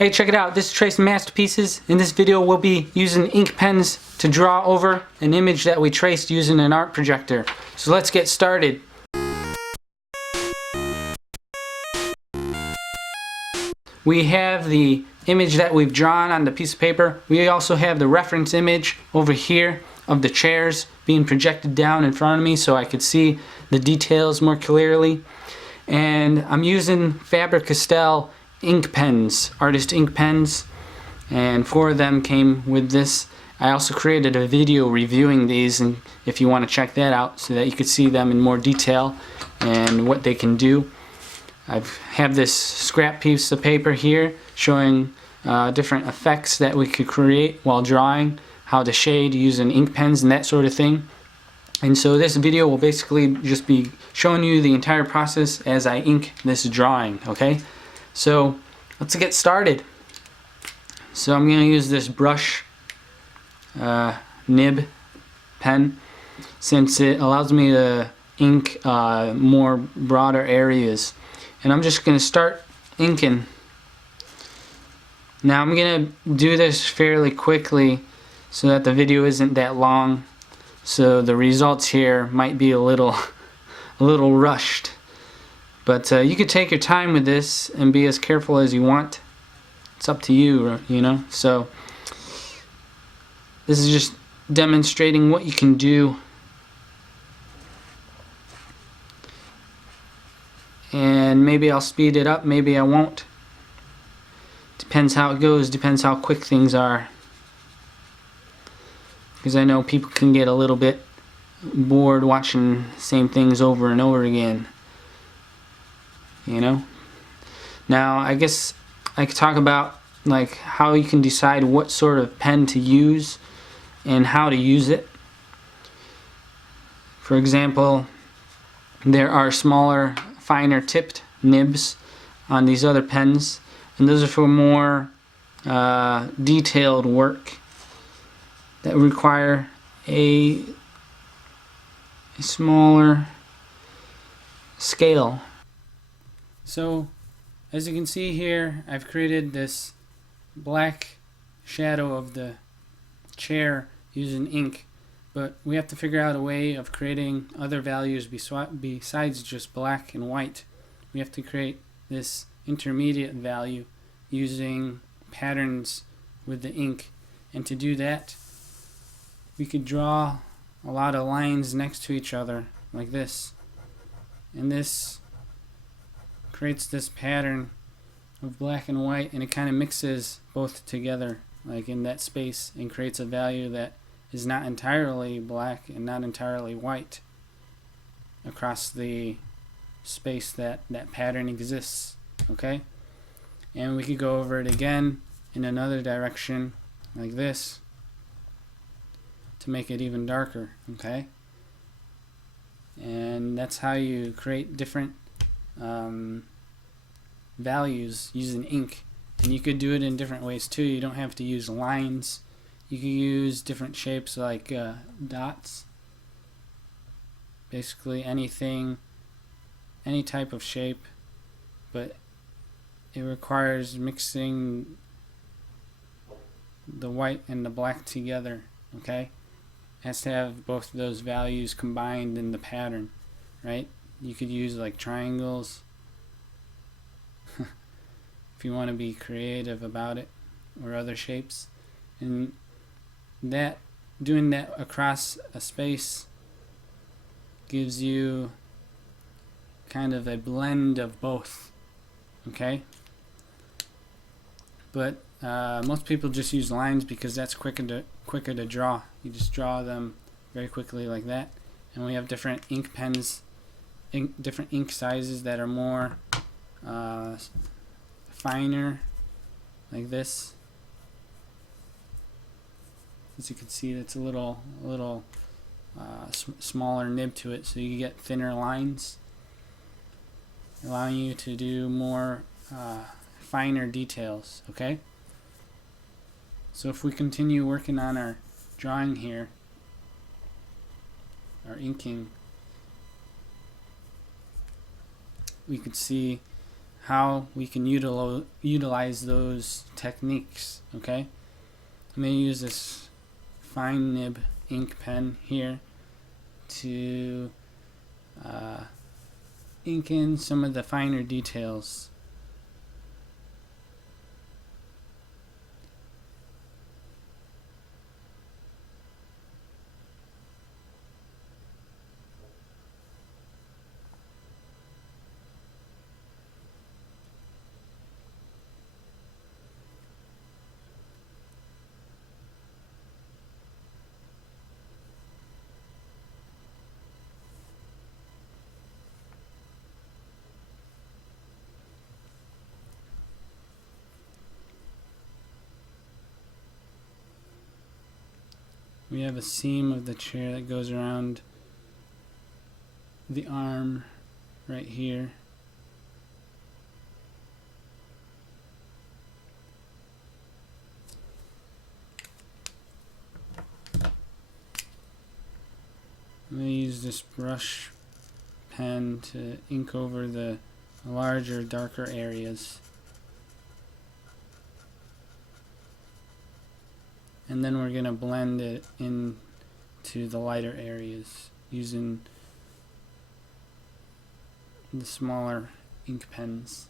Hey, check it out. This is Tracing Masterpieces. In this video, we'll be using ink pens to draw over an image that we traced using an art projector. So let's get started. We have the image that we've drawn on the piece of paper. We also have the reference image over here of the chairs being projected down in front of me so I could see the details more clearly. And I'm using faber-castell ink pens, artist ink pens, and 4 of them came with this. I also created a video reviewing these, and if you want to check that out so that you could see them in more detail and what they can do. I have this scrap piece of paper here showing different effects that we could create while drawing, how to shade using ink pens and that sort of thing. And so this video will basically just be showing you the entire process as I ink this drawing, okay? So let's get started. So I'm going to use this brush nib pen since it allows me to ink more broader areas. And I'm just going to start inking. Now I'm going to do this fairly quickly so that the video isn't that long. So the results here might be a little rushed. But you could take your time with this and be as careful as you want. It's up to you, you know. So this is just demonstrating what you can do. And maybe I'll speed it up, maybe I won't. Depends how it goes, depends how quick things are. Because I know people can get a little bit bored watching the same things over and over again. You know? Now, I guess I could talk about like how you can decide what sort of pen to use and how to use it. For example, there are smaller, finer tipped nibs on these other pens, and those are for more detailed work that require a smaller scale. So as you can see here, I've created this black shadow of the chair using ink, but we have to figure out a way of creating other values besides just black and white. We have to create this intermediate value using patterns with the ink, and to do that we could draw a lot of lines next to each other like this, and this creates this pattern of black and white, and it kind of mixes both together like in that space and creates a value that is not entirely black and not entirely white across the space that that pattern exists, okay? And we could go over it again in another direction like this to make it even darker, okay? And that's how you create different values using ink. And you could do it in different ways too. You don't have to use lines. You can use different shapes like dots. Basically anything, any type of shape, but it requires mixing the white and the black together, okay? It has to have both of those values combined in the pattern, right? You could use like triangles if you want to be creative about it, or other shapes. And that, doing that across a space gives you kind of a blend of both, okay? But most people just use lines because that's quicker to draw. You just draw them very quickly like that. And we have different ink pens, different ink sizes that are more finer, like this. As you can see, that's a little smaller nib to it, so you get thinner lines, allowing you to do more finer details, okay? So if we continue working on our drawing here, our inking, we could see how we can utilize those techniques. Okay, I'm going to use this fine nib ink pen here to ink in some of the finer details. We have a seam of the chair that goes around the arm right here. I'm going to use this brush pen to ink over the larger, darker areas. And then we're going to blend it into the lighter areas using the smaller ink pens.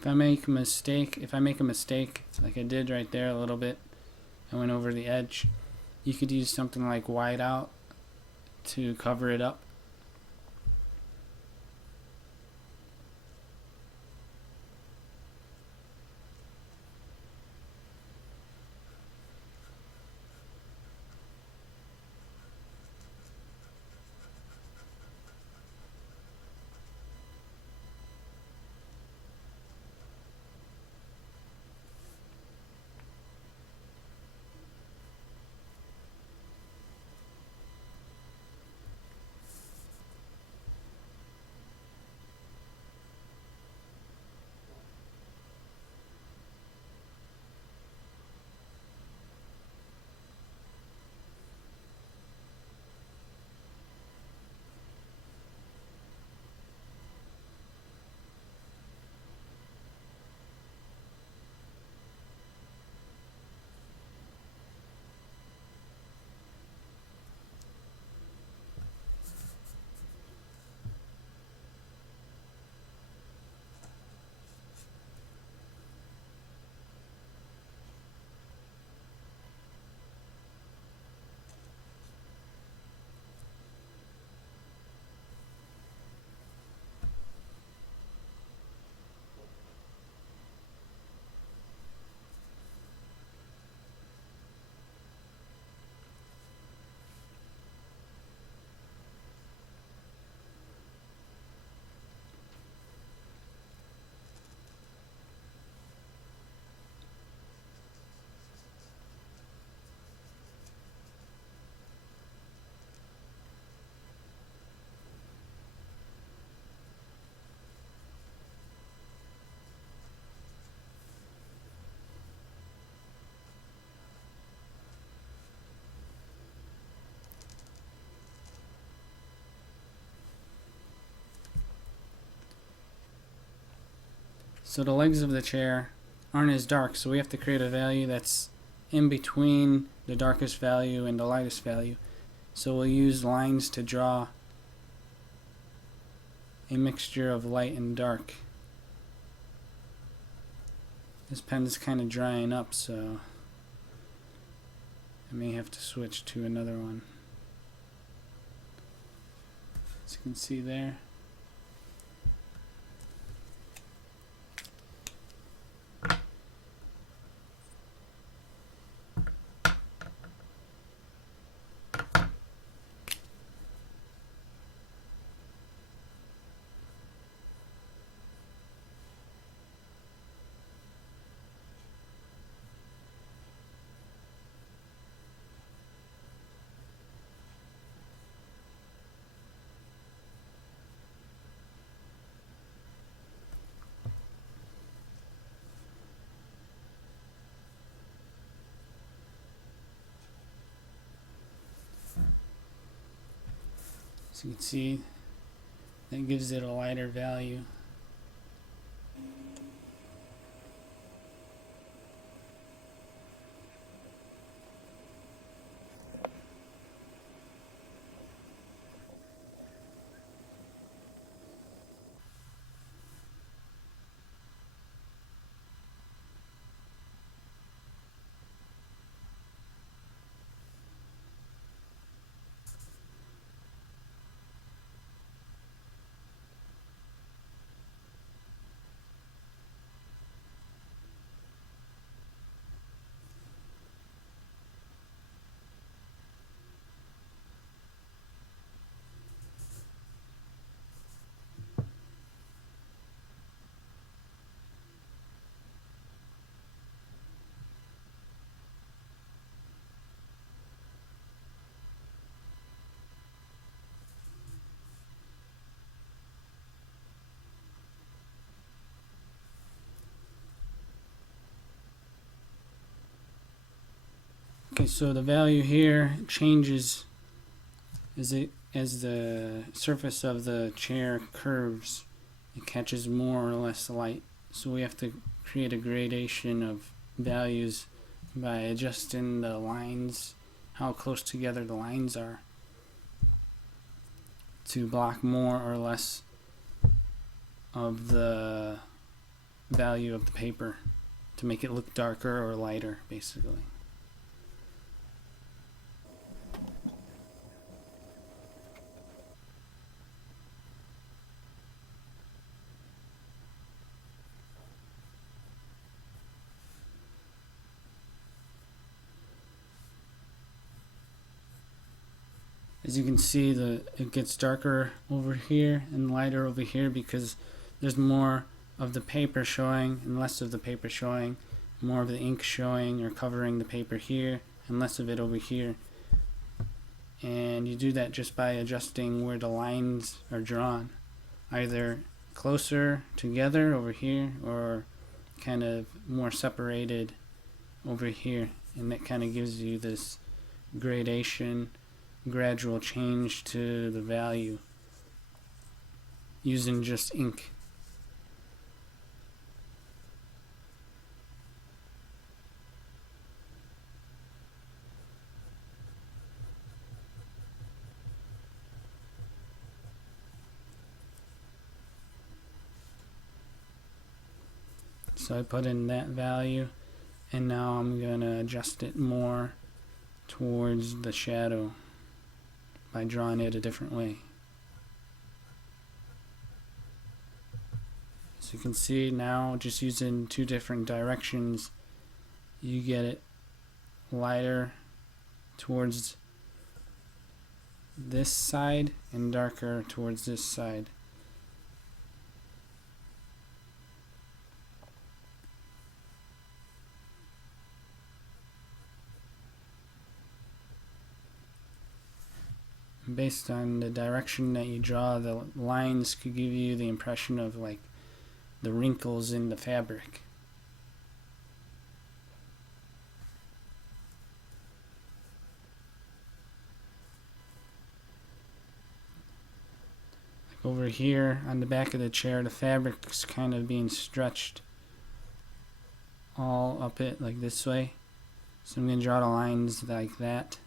If I make a mistake like I did right there a little bit, I went over the edge, you could use something like white out to cover it up. So the legs of the chair aren't as dark, so we have to create a value that's in between the darkest value and the lightest value. So we'll use lines to draw a mixture of light and dark. This pen is kind of drying up, so I may have to switch to another one. As you can see there. As you can see, that gives it a lighter value. Okay, so the value here changes as the surface of the chair curves. It catches more or less light. So we have to create a gradation of values by adjusting the lines, how close together the lines are, to block more or less of the value of the paper, to make it look darker or lighter, basically. As you can see, it gets darker over here and lighter over here because there's more of the paper showing and less of the paper showing, more of the ink showing or covering the paper here and less of it over here. And you do that just by adjusting where the lines are drawn, either closer together over here or kind of more separated over here, and that kind of gives you this gradation, gradual change to the value using just ink. So I put in that value, and now I'm going to adjust it more towards the shadow by drawing it a different way. As you can see now, just using two different directions, you get it lighter towards this side and darker towards this side. Based on the direction that you draw, the lines could give you the impression of like the wrinkles in the fabric. Like over here on the back of the chair, the fabric's kind of being stretched all up it like this way. So I'm going to draw the lines like that.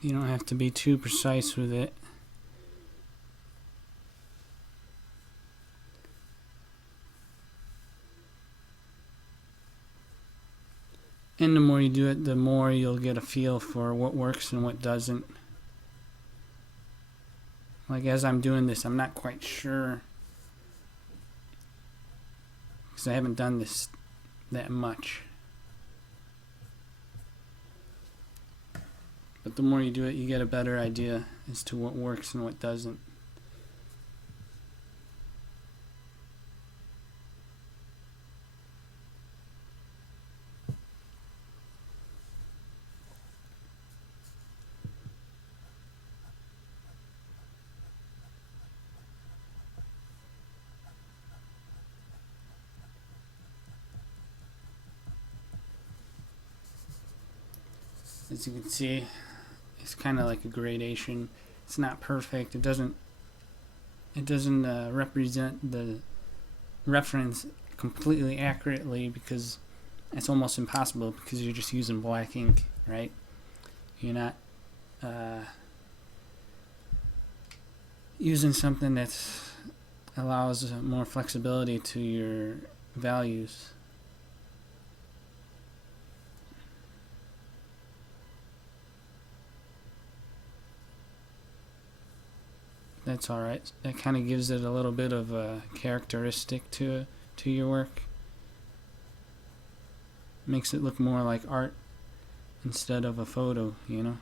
You don't have to be too precise with it. And the more you do it, the more you'll get a feel for what works and what doesn't. Like as I'm doing this, I'm not quite sure because I haven't done this that much. But the more you do it, you get a better idea as to what works and what doesn't. As you can see, it's kind of like a gradation. It's not perfect. It doesn't represent the reference completely accurately, because it's almost impossible, because you're just using black ink, right? You're not using something that allows more flexibility to your values. That's alright. That kind of gives it a little bit of a characteristic to your work. Makes it look more like art instead of a photo, you know?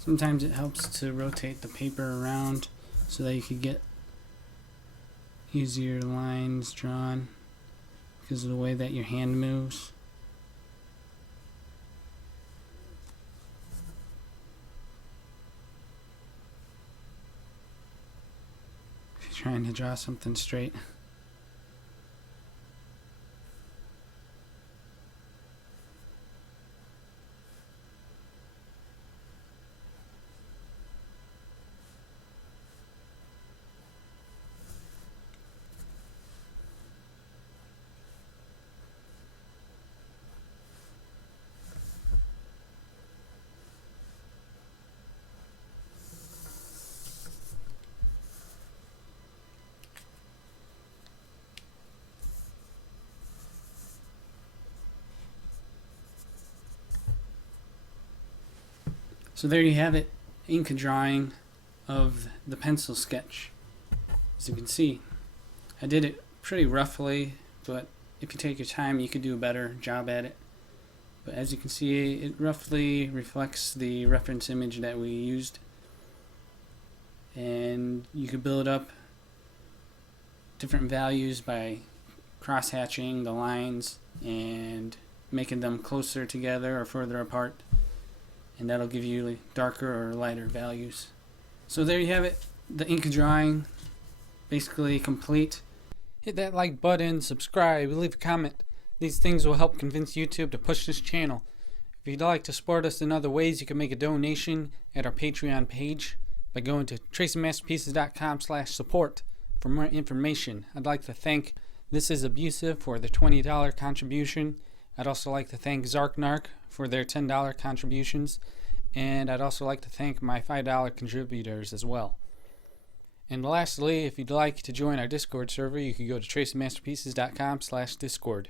Sometimes it helps to rotate the paper around so that you could get easier lines drawn because of the way that your hand moves. If you're trying to draw something straight. So there you have it, ink drawing of the pencil sketch. As you can see, I did it pretty roughly, but if you take your time, you could do a better job at it. But as you can see, it roughly reflects the reference image that we used. And you could build up different values by cross-hatching the lines and making them closer together or further apart. And that'll give you darker or lighter values. So there you have it, the ink drawing, basically complete. Hit that like button, subscribe, leave a comment. These things will help convince YouTube to push this channel. If you'd like to support us in other ways, you can make a donation at our Patreon page by going to tracingmasterpieces.com/support for more information. I'd like to thank This Is Abusive for the $20 contribution. I'd also like to thank Zarknark for their $10 contributions, and I'd also like to thank my $5 contributors as well. And lastly, if you'd like to join our Discord server, you can go to tracingmasterpieces.com/discord.